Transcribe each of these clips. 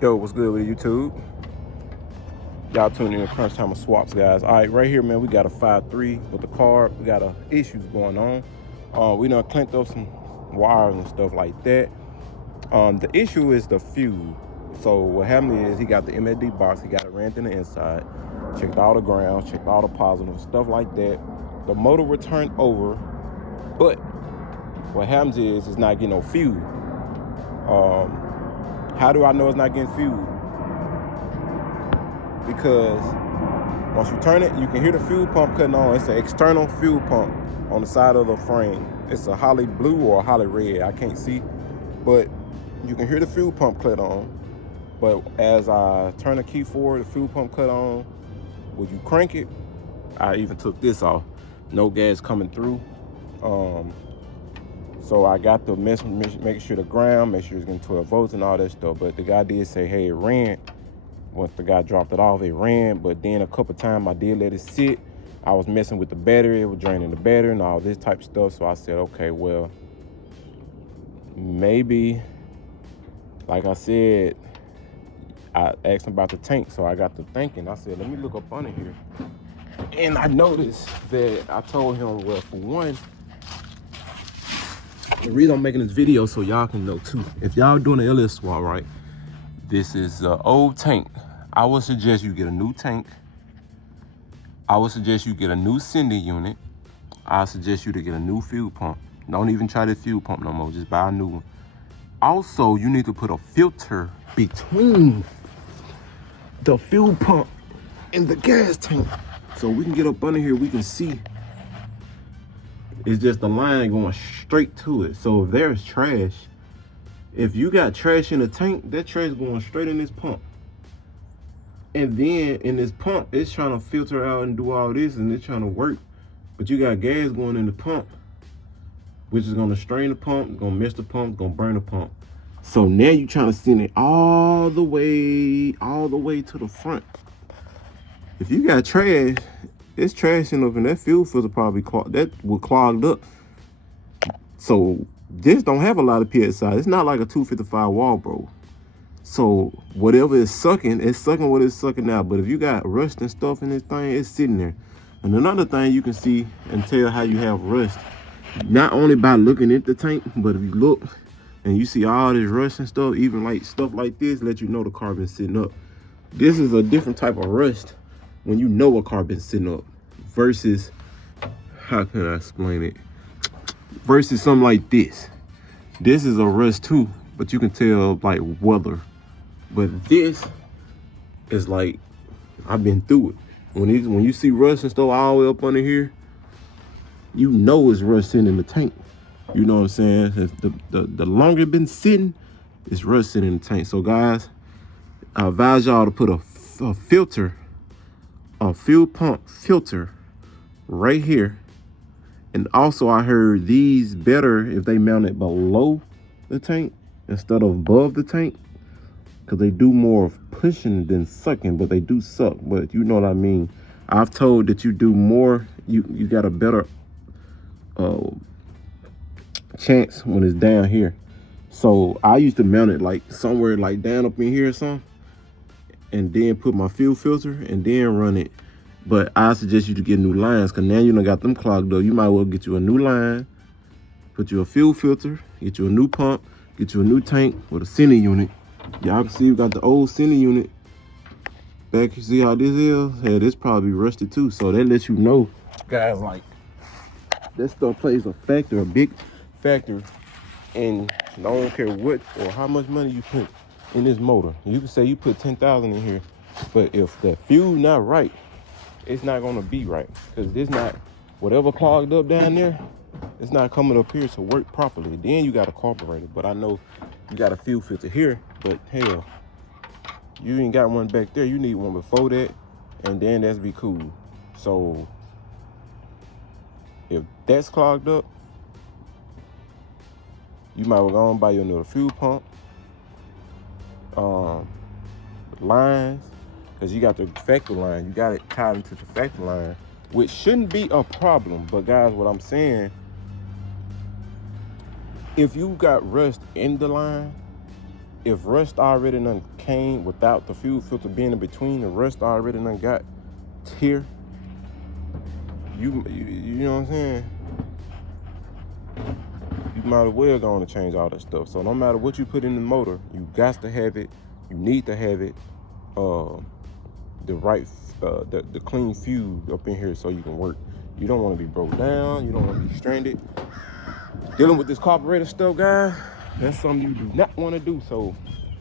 Yo, what's good with YouTube? Y'all tuning in to Crunch Time of Swaps, guys. All right, right here, man, we got a 5.3 with the carb. We got issues going on. We done clamped up some wires and stuff like that. The issue is the fuse. So what happened is he got the MSD box, he got it ran through the inside, checked all the grounds, checked all the positives, stuff like that. The motor returned over, but what happens is it's not getting no fuse. How do I know it's not getting fused? Because once you turn it, you can hear the fuel pump cutting on. It's an external fuel pump on the side of the frame. It's a holly blue or a holly red, I can't see. But you can hear the fuel pump cut on. But as I turn the key forward, the fuel pump cut on. When you crank it, I even took this off. No gas coming through. So I got to making sure the ground, make sure it's getting 12 volts and all that stuff. But the guy did say, hey, it ran. Once the guy dropped it off, it ran. But then a couple times I did let it sit. I was messing with the battery. It was draining the battery and all this type of stuff. So I said, okay, well, maybe, like I said, I asked him about the tank. So I got to thinking. I said, let me look up under here. And I noticed that I told him, well, for one, the reason I'm making this video so y'all can know too. If y'all doing an LS swap, right? This is an old tank. I would suggest you get a new tank. I would suggest you get a new sending unit. I suggest you to get a new fuel pump. Don't even try the fuel pump no more. Just buy a new one. Also, you need to put a filter between the fuel pump and the gas tank. So we can get up under here, we can see. It's just the line going straight to it. So if there's trash, if you got trash in the tank, that trash is going straight in this pump. And then in this pump, it's trying to filter out and do all this, and it's trying to work. But you got gas going in the pump, which is going to strain the pump, going to mess the pump, going to burn the pump. So now you're trying to send it all the way to the front. If you got trash, it's trash in up, and that fuel filter probably clogged up. So this don't have a lot of PSI. It's not like a 255 wall, bro. So whatever it's sucking what it's sucking out. But if you got rust and stuff in this thing, it's sitting there. And another thing you can see and tell how you have rust, not only by looking at the tank, but if you look and you see all this rust and stuff, even like stuff like this, let you know the car been sitting up. This is a different type of rust when you know a car been sitting up versus, how can I explain it? Versus something like this. This is a rust too, but you can tell like weather. But this is like, I've been through it. When you see rust and stuff all the way up under here, you know it's rust sitting in the tank. You know what I'm saying? If the longer it been sitting, it's rust sitting in the tank. So guys, I advise y'all to put a filter, a fuel pump filter right here. And also I heard these better if they mount it below the tank instead of above the tank, because they do more of pushing than sucking, but they do suck. But you know what I mean. I've told that you do more, you got a better chance when it's down here. So I used to mount it like somewhere like down up in here or something, and then put my fuel filter and then run it. But I suggest you to get new lines, because now you done got them clogged up. You might well get you a new line, put you a fuel filter, get you a new pump, get you a new tank with a sending unit. Y'all can see we got the old sending unit. Back, you see how this is? Yeah, this probably rusted too. So that lets you know, guys, like, that stuff plays a factor, a big factor. And I don't care what or how much money you put in this motor. You can say you put 10,000 in here, but if the fuel not right, it's not gonna be right, because it's not, whatever clogged up down there, it's not coming up here to work properly. Then you got a carburetor, but I know you got a fuel filter here, but hell, you ain't got one back there. You need one before that, and then that's be cool. So if that's clogged up, you might well go and buy you another fuel pump, lines, because you got the factory line. You got it tied into the factory line, which shouldn't be a problem. But guys, what I'm saying, if you got rust in the line, if rust already done came without the fuel filter being in between, the rust already done got here, you know what I'm saying? You might as well go on to change all that stuff. So no matter what you put in the motor, you got to have it. You need to have it, the right, the clean fuel up in here so you can work. You don't want to be broke down. You don't want to be stranded. Dealing with this carburetor stuff, guys, that's something you do not want to do. So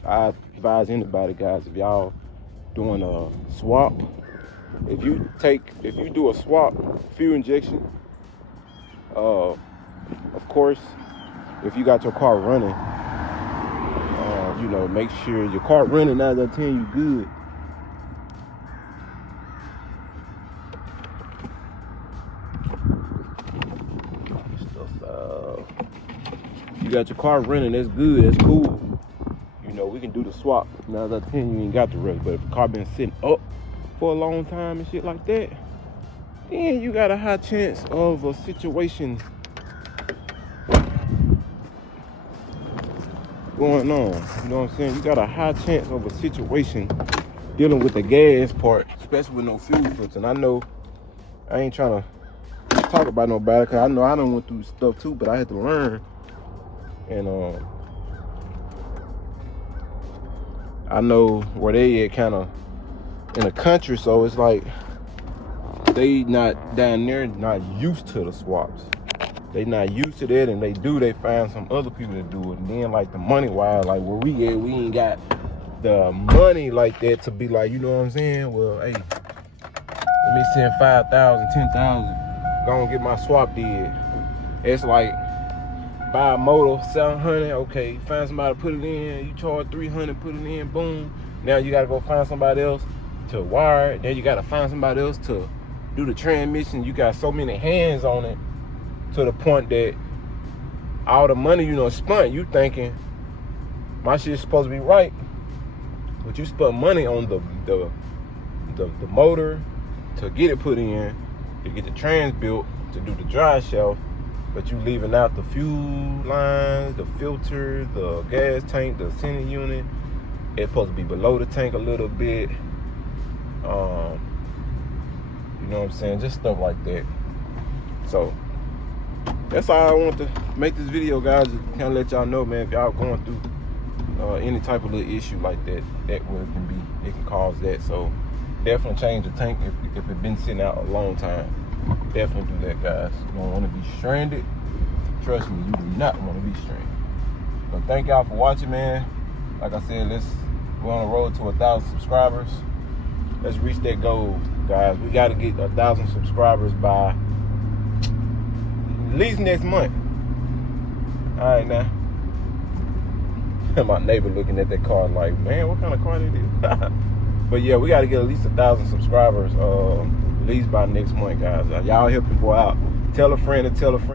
I advise anybody, guys, if y'all doing a swap, if you do a swap fuel injection, of course, if you got your car running, you know, make sure your car running 9 out of 10, you good. You got your car running, that's good, that's cool. You know, we can do the swap. 9 out of 10, you ain't got the rest. But if the car been sitting up for a long time and shit like that, then you got a high chance of a situation going on. You know what I'm saying? You got a high chance of a situation dealing with the gas part, especially with no fuel filter. And I know I ain't trying to talk about nobody, because I know I done went through stuff too, but I had to learn. And I know where they at, kind of in the country, so it's like they not down there, not used to the swaps. They not used to that, and they find some other people to do it. And then like the money wise, like where we at, we ain't got the money like that to be like, you know what I'm saying? Well, hey, let me send 5,000, 10,000, go and get my swap did. It's like buy a motor, 700, okay, find somebody to put it in, you charge 300, put it in, boom. Now you gotta go find somebody else to wire it. Then you gotta find somebody else to do the transmission. You got so many hands on it, to the point that all the money you know spent, you thinking my shit's supposed to be right, but you spent money on the motor to get it put in, to get the trans built, to do the dry shelf, but you leaving out the fuel lines, the filter, the gas tank, the sending unit. It's supposed to be below the tank a little bit. You know what I'm saying? Just stuff like that. So that's all I want to make this video, guys. Just kind of let y'all know, man, if y'all going through any type of little issue like that, it can cause that. So definitely change the tank if it's been sitting out a long time. Definitely do that, guys. You don't want to be stranded. Trust me, you do not want to be stranded. But thank y'all for watching, man. Like I said, we're on the road to 1,000 subscribers. Let's reach that goal, guys. We got to get 1,000 subscribers by at least next month. All right, now. My neighbor looking at that car like, man, what kind of car it is? But yeah, we got to get at least 1,000 subscribers at least by next month, guys. Y'all help the boy out. Tell a friend to tell a friend.